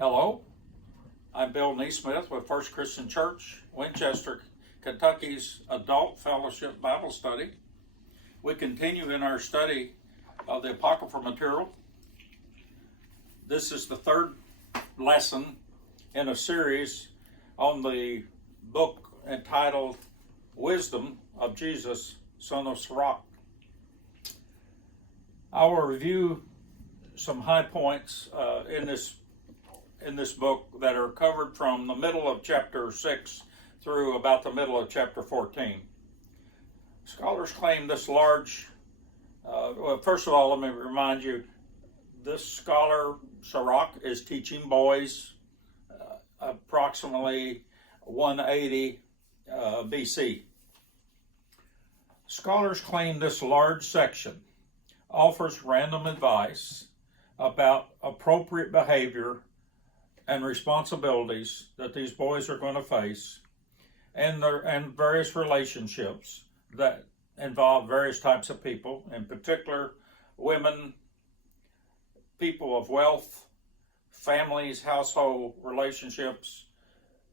Hello, I'm Bill Nesmith with First Christian Church, Winchester, Kentucky's Adult Fellowship Bible Study. We continue in our study of the apocryphal material. This is the third lesson in a series on the book entitled Wisdom of Jesus, Son of Sirach. I will review some high points in this book that are covered from the middle of chapter 6 through about the middle of chapter 14. Scholars claim this large, first of all, let me remind you, this scholar, Sirach, is teaching boys approximately 180 BC. Scholars claim this large section offers random advice about appropriate behavior and responsibilities that these boys are going to face, and various relationships that involve various types of people, in particular women, people of wealth, families, household relationships,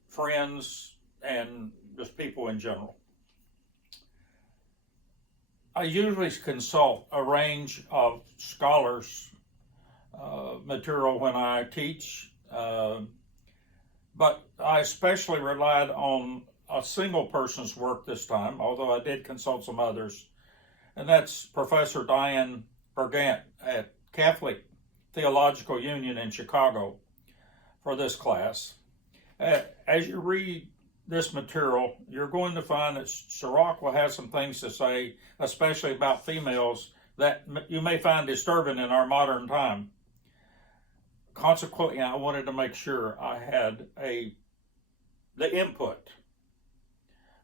friends, and just people in general. I usually consult a range of scholars' material when I teach, but I especially relied on a single person's work this time, although I did consult some others, and that's Professor Diane Bergant at Catholic Theological Union in Chicago for this class. As you read this material, you're going to find that Sirach will have some things to say, especially about females, that you may find disturbing in our modern time. Consequently, I wanted to make sure I had the input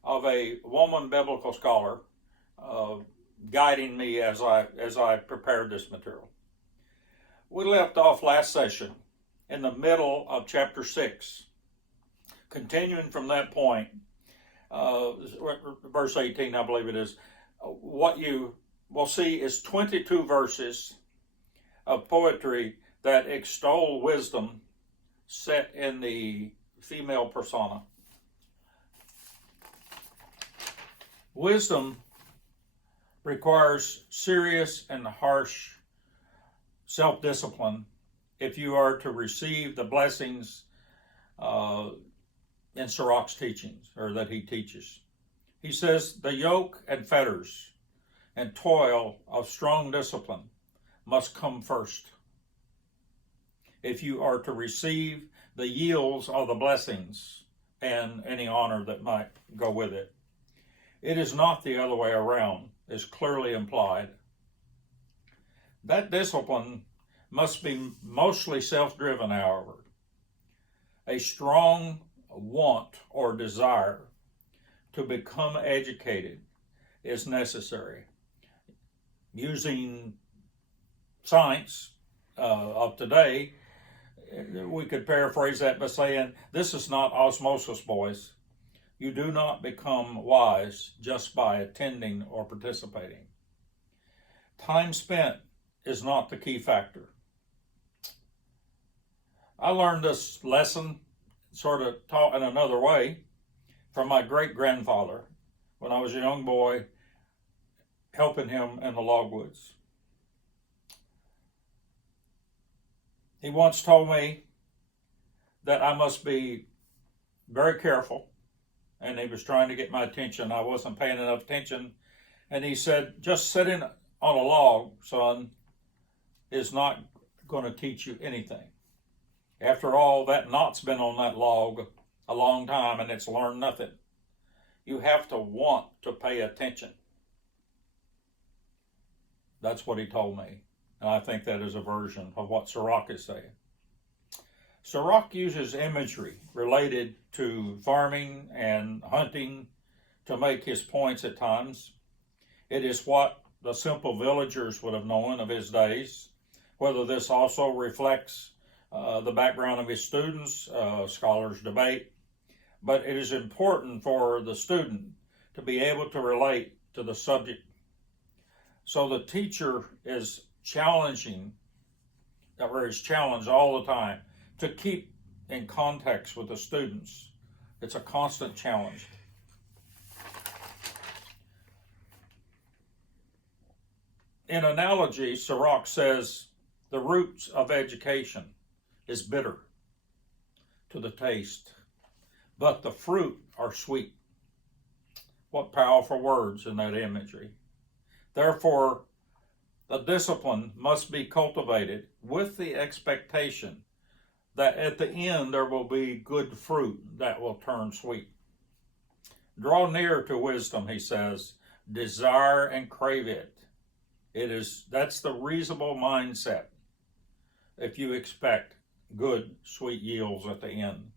of a woman biblical scholar guiding me as I prepared this material. We left off last session in the middle of chapter 6. Continuing from that point, verse 18, I believe it is, what you will see is 22 verses of poetry that extol wisdom set in the female persona. Wisdom requires serious and harsh self-discipline if you are to receive the blessings in Sirach's teachings, or that he teaches. He says, the yoke and fetters and toil of strong discipline must come first if you are to receive the yields of the blessings and any honor that might go with it. It is not the other way around, is clearly implied. That discipline must be mostly self-driven, however. A strong want or desire to become educated is necessary. Using science of today, we could paraphrase that by saying, this is not osmosis, boys. You do not become wise just by attending or participating. Time spent is not the key factor. I learned this lesson, sort of taught in another way, from my great-grandfather when I was a young boy helping him in the logwoods. He once told me that I must be very careful, and he was trying to get my attention. I wasn't paying enough attention, and he said, just sitting on a log, son, is not going to teach you anything. After all, that knot's been on that log a long time, and it's learned nothing. You have to want to pay attention. That's what he told me. And I think that is a version of what Sirach is saying. Sirach uses imagery related to farming and hunting to make his points at times. It is what the simple villagers would have known of his days. Whether this also reflects the background of his students, scholars debate. But it is important for the student to be able to relate to the subject. So the teacher is challenging, or is challenged all the time to keep in context with the students. It's a constant challenge. In analogy, Sirach says the roots of education is bitter to the taste, but the fruit are sweet. What powerful words in that imagery. Therefore, the discipline must be cultivated with the expectation that at the end there will be good fruit that will turn sweet. Draw near to wisdom, he says, desire and crave it. That's the reasonable mindset if you expect good, sweet yields at the end.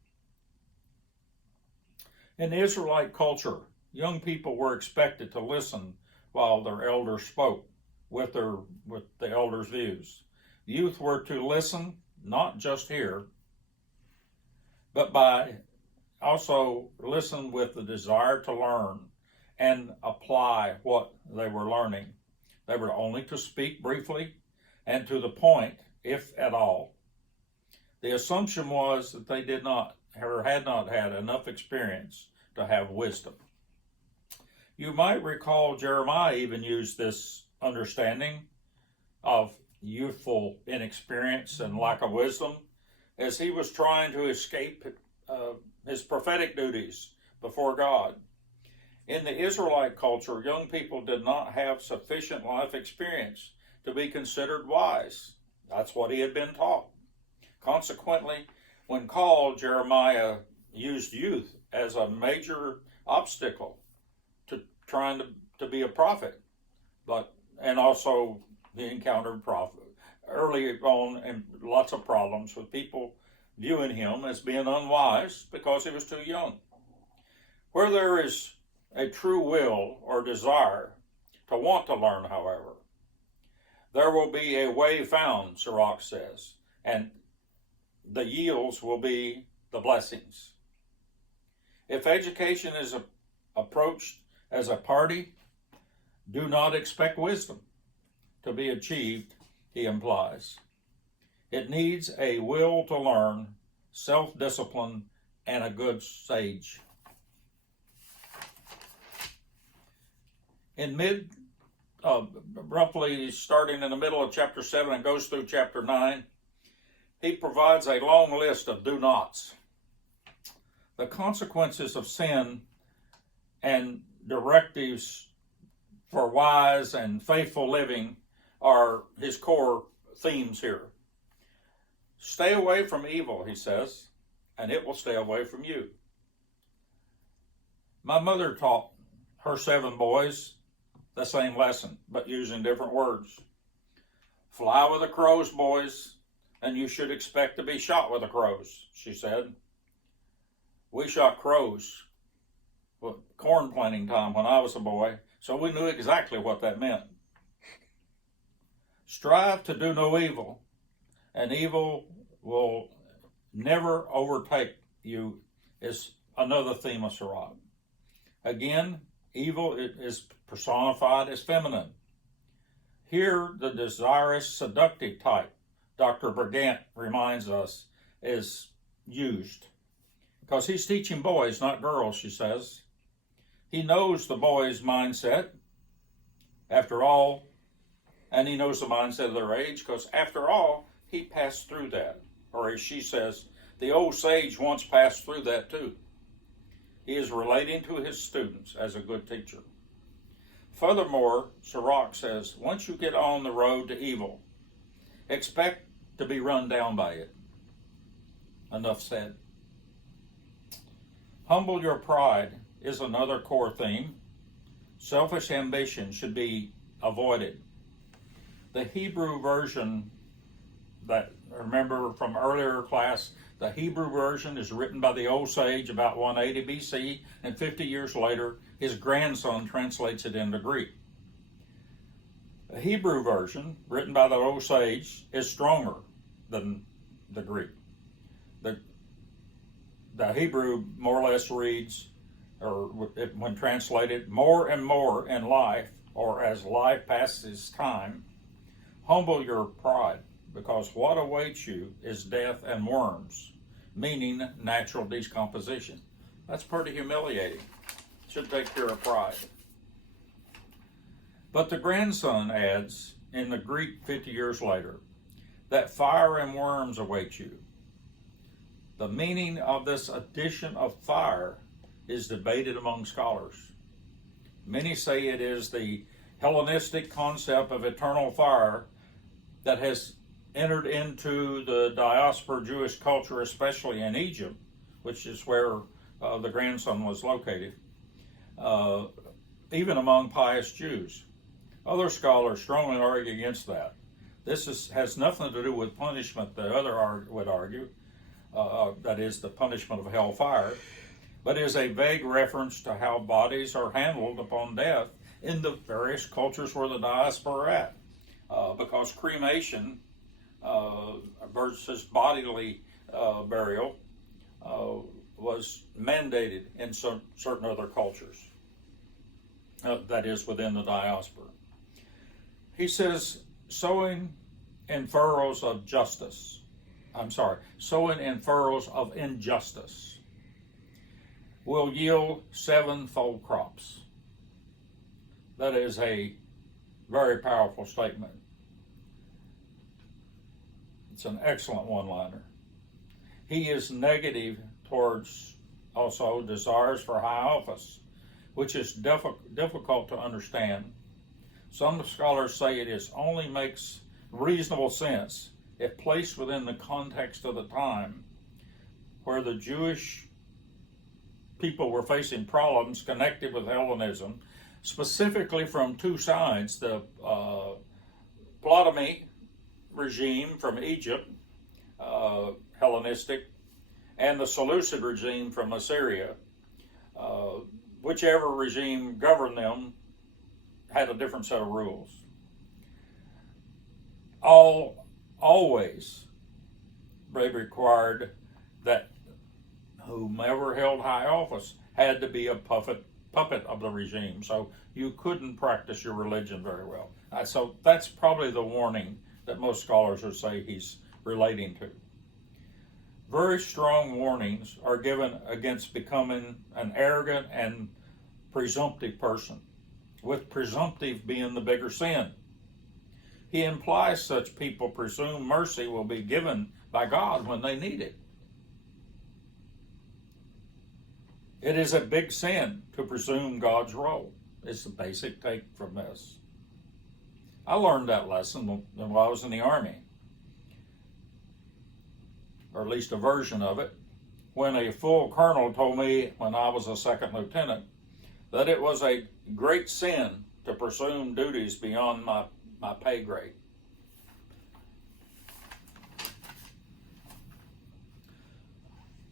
In Israelite culture, young people were expected to listen while their elders spoke with the elders' views. Youth were to listen, not just hear, but by also listen with the desire to learn and apply what they were learning. They were only to speak briefly and to the point, if at all. The assumption was that they did not or had not had enough experience to have wisdom. You might recall Jeremiah even used this understanding of youthful inexperience and lack of wisdom as he was trying to escape his prophetic duties before God. In the Israelite culture, young people did not have sufficient life experience to be considered wise. That's what he had been taught. Consequently, when called, Jeremiah used youth as a major obstacle to trying to be a prophet. And also he encountered early on and lots of problems with people viewing him as being unwise because he was too young. Where there is a true will or desire to want to learn, however, there will be a way found, Sirach says, and the yields will be the blessings. If education is approached as a party, do not expect wisdom to be achieved, he implies. It needs a will to learn, self-discipline, and a good sage. In roughly starting in the middle of chapter 7 and goes through chapter 9, he provides a long list of do nots. The consequences of sin and directives for wise and faithful living are his core themes here. Stay away from evil, he says, and it will stay away from you. My mother taught her 7 boys the same lesson, but using different words. Fly with the crows, boys, and you should expect to be shot with the crows, she said. We shot crows with corn planting time when I was a boy, so we knew exactly what that meant. Strive to do no evil, and evil will never overtake you, is another theme of Sirach. Again, evil is personified as feminine. Here, the desirous, seductive type, Dr. Brigant reminds us, is used. Because he's teaching boys, not girls, she says. He knows the boys' mindset, after all, and he knows the mindset of their age, because after all, he passed through that. Or as she says, the old sage once passed through that too. He is relating to his students as a good teacher. Furthermore, Sirach says, once you get on the road to evil, expect to be run down by it. Enough said. Humble your pride is another core theme. Selfish ambition should be avoided. The Hebrew version that, remember from earlier class, the Hebrew version is written by the old sage about 180 BC, and 50 years later, his grandson translates it into Greek. The Hebrew version, written by the old sage, is stronger than the Greek. The Hebrew more or less reads, or when translated, more and more in life, or as life passes time, humble your pride. because what awaits you is death and worms, meaning natural decomposition. That's pretty humiliating. Should take care of pride. But the grandson adds, in the Greek 50 years later, that fire and worms await you. The meaning of this addition of fire is debated among scholars. Many say it is the Hellenistic concept of eternal fire that has entered into the diaspora Jewish culture, especially in Egypt, which is where the grandson was located, even among pious Jews. Other scholars strongly argue against that. This has nothing to do with punishment, the other would argue, that is the punishment of hellfire, but is a vague reference to how bodies are handled upon death in the various cultures where the diaspora are at. Because cremation versus bodily burial was mandated in certain other cultures, that is within the diaspora. He says, sowing in furrows of injustice will yield sevenfold crops. That is a very powerful statement. It's an excellent one-liner. He is negative towards also desires for high office, which is difficult to understand. Some scholars say it only makes reasonable sense if placed within the context of the time where the Jewish people were facing problems connected with Hellenism, specifically from two sides, the Ptolemy regime from Egypt, Hellenistic, and the Seleucid regime from Assyria. Whichever regime governed them had a different set of rules. Always they required that whomever held high office had to be a puppet of the regime, so you couldn't practice your religion very well. So that's probably the warning that most scholars would say he's relating to. Very strong warnings are given against becoming an arrogant and presumptive person, with presumptive being the bigger sin. He implies such people presume mercy will be given by God when they need it. It is a big sin to presume God's role. It's the basic take from this. I learned that lesson while I was in the Army, or at least a version of it, when a full colonel told me when I was a second lieutenant that it was a great sin to presume duties beyond my pay grade.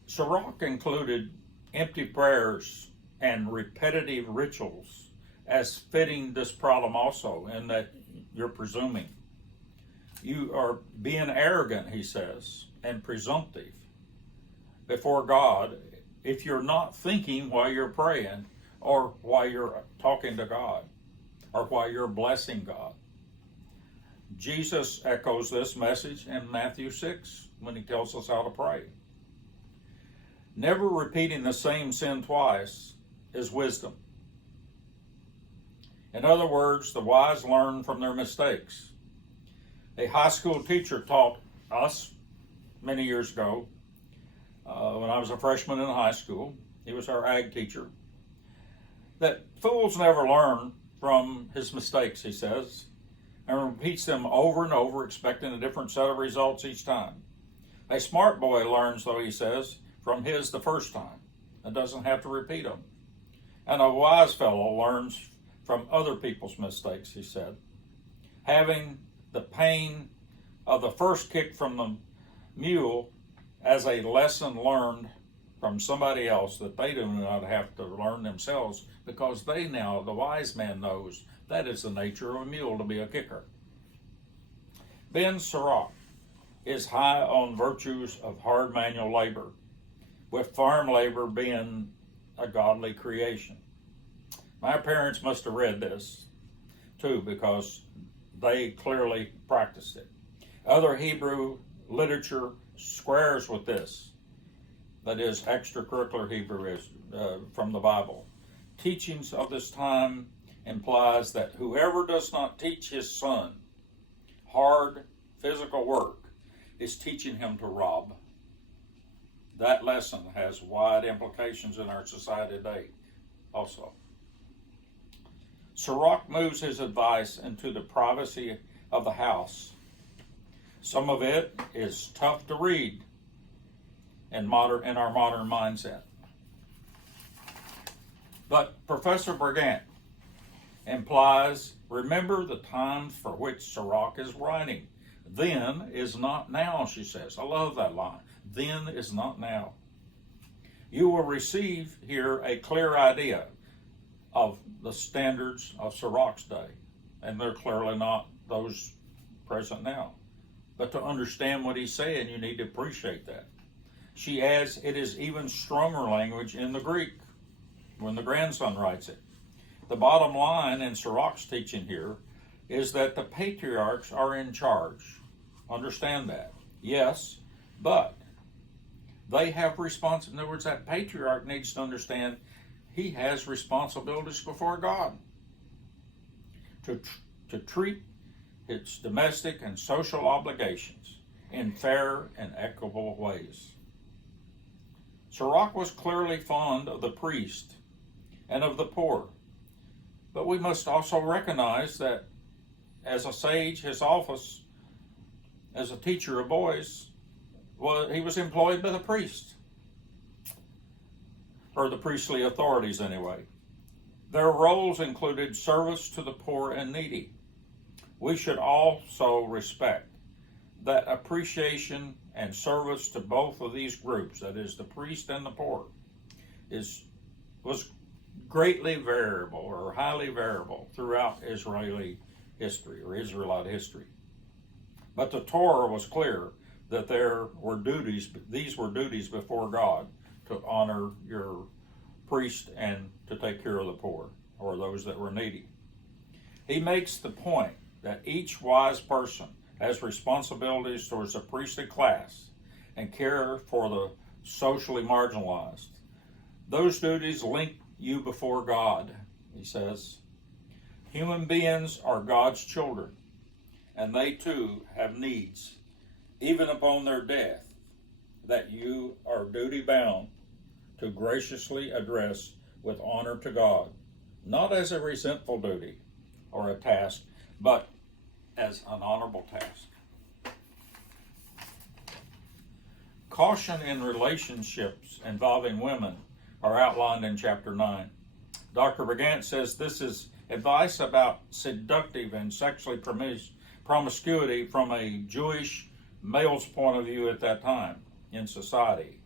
Sirach included empty prayers and repetitive rituals as fitting this problem also, in that you're presuming. You are being arrogant, he says, and presumptive before God if you're not thinking while you're praying, or while you're talking to God, or while you're blessing God. Jesus echoes this message in Matthew 6 when he tells us how to pray. Never repeating the same sin twice is wisdom. In other words, the wise learn from their mistakes. A high school teacher taught us many years ago, when I was a freshman in high school. He was our ag teacher. That fools never learn from his mistakes, he says, and repeats them over and over, expecting a different set of results each time. A smart boy learns, though, he says, from his the first time and doesn't have to repeat them. And a wise fellow learns from other people's mistakes, he said, having the pain of the first kick from the mule as a lesson learned from somebody else that they do not have to learn themselves, because they now, the wise man knows, that is the nature of a mule to be a kicker. Ben Sirach is high on virtues of hard manual labor, with farm labor being a godly creation. My parents must have read this too, because they clearly practiced it. Other Hebrew literature squares with this. That is, extracurricular Hebrew is from the Bible. Teachings of this time implies that whoever does not teach his son hard physical work is teaching him to rob. That lesson has wide implications in our society today also. Sirach moves his advice into the privacy of the house. Some of it is tough to read in our modern mindset. But Professor Brigant implies, remember the times for which Sirach is writing. Then is not now, she says. I love that line. Then is not now. You will receive here a clear idea of the standards of Sirach's day. And they're clearly not those present now. But to understand what he's saying, you need to appreciate that. She adds, it is even stronger language in the Greek when the grandson writes it. The bottom line in Sirach's teaching here is that the patriarchs are in charge. Understand that. Yes, but they have responsibility. In other words, that patriarch needs to understand he has responsibilities before God to treat its domestic and social obligations in fair and equitable ways. Sirach was clearly fond of the priest and of the poor, but we must also recognize that as a sage, his office as a teacher of boys, he was employed by the priest, or the priestly authorities anyway. Their roles included service to the poor and needy. We should also respect that appreciation and service to both of these groups, that is the priest and the poor, was greatly variable or highly variable throughout Israeli history or Israelite history. But the Torah was clear that these were duties before God to honor your priest and to take care of the poor or those that were needy. He makes the point that each wise person has responsibilities towards the priestly class and care for the socially marginalized. Those duties link you before God, he says. Human beings are God's children, and they too have needs, even upon their death, that you are duty bound to graciously address with honor to God, not as a resentful duty or a task, but as an honorable task. Caution in relationships involving women are outlined in chapter 9. Dr. Brigant says this is advice about seductive and sexually promiscuity from a Jewish male's point of view at that time in society.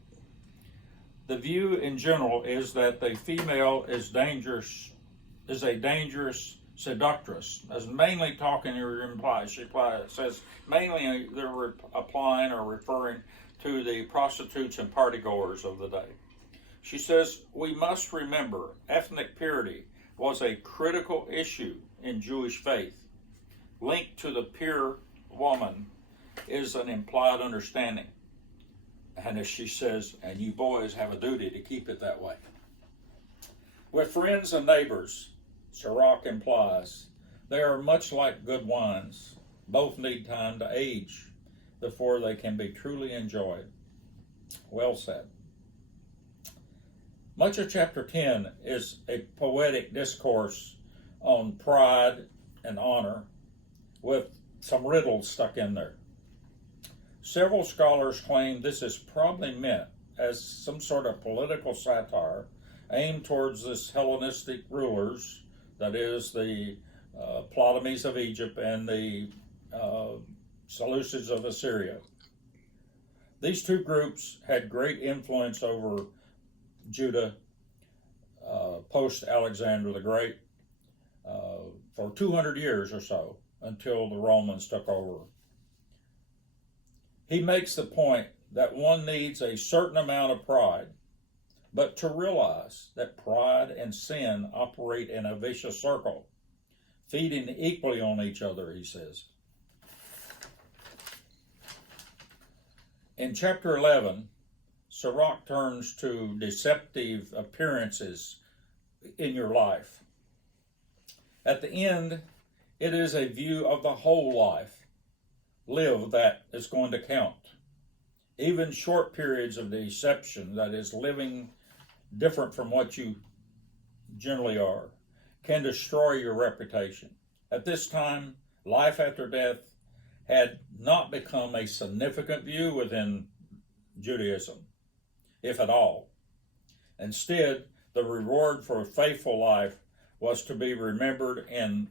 The view in general is that the female is a dangerous seductress, as mainly talking or implies. She says mainly they're applying or referring to the prostitutes and partygoers of the day. She says we must remember ethnic purity was a critical issue in Jewish faith. Linked to the pure woman is an implied understanding. And as she says, and you boys have a duty to keep it that way. With friends and neighbors, Sirach implies, they are much like good wines. Both need time to age before they can be truly enjoyed. Well said. Much of chapter 10 is a poetic discourse on pride and honor with some riddles stuck in there. Several scholars claim this is probably meant as some sort of political satire aimed towards this Hellenistic rulers, that is the Ptolemies of Egypt and the Seleucids of Assyria. These two groups had great influence over Judah post-Alexander the Great for 200 years or so until the Romans took over. He makes the point that one needs a certain amount of pride, but to realize that pride and sin operate in a vicious circle, feeding equally on each other, he says. In chapter 11, Sirach turns to deceptive appearances in your life. At the end, it is a view of the whole life lived that is going to count. Even short periods of deception, that is, living different from what you generally are, can destroy your reputation. At this time, life after death had not become a significant view within Judaism, if at all. Instead, the reward for a faithful life was to be remembered, and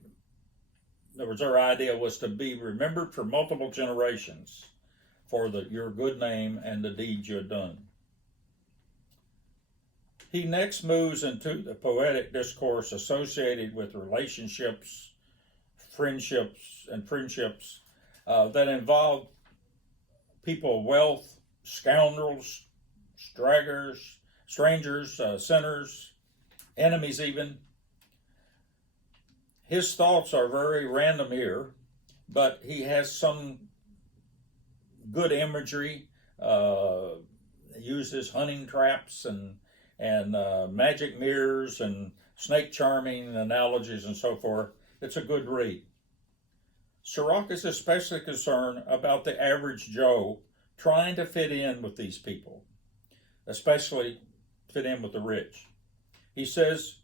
their idea was to be remembered for multiple generations for your good name and the deeds you had done. He next moves into the poetic discourse associated with relationships, friendships that involve people of wealth, scoundrels, strangers, sinners, enemies even. His thoughts are very random here, but he has some good imagery, uses hunting traps and magic mirrors and snake charming analogies and so forth. It's a good read. Sirach is especially concerned about the average Joe trying to fit in with these people, especially fit in with the rich. He says,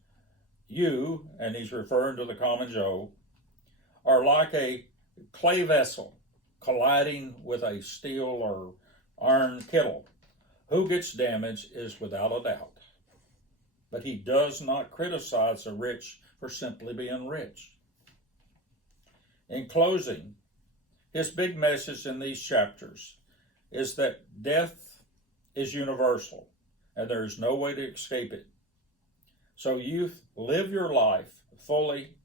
you, and he's referring to the common Joe, are like a clay vessel colliding with a steel or iron kettle. Who gets damaged is without a doubt. But he does not criticize the rich for simply being rich. In closing, his big message in these chapters is that death is universal and there is no way to escape it. So youth, live your life fully,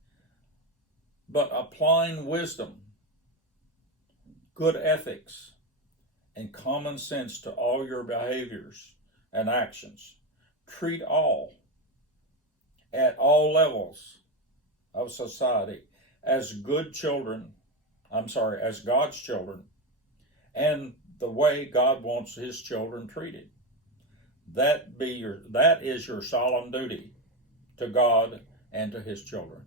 but applying wisdom, good ethics, and common sense to all your behaviors and actions. Treat all, at all levels of society, as God's children, and the way God wants his children treated. That is your solemn duty to God and to his children.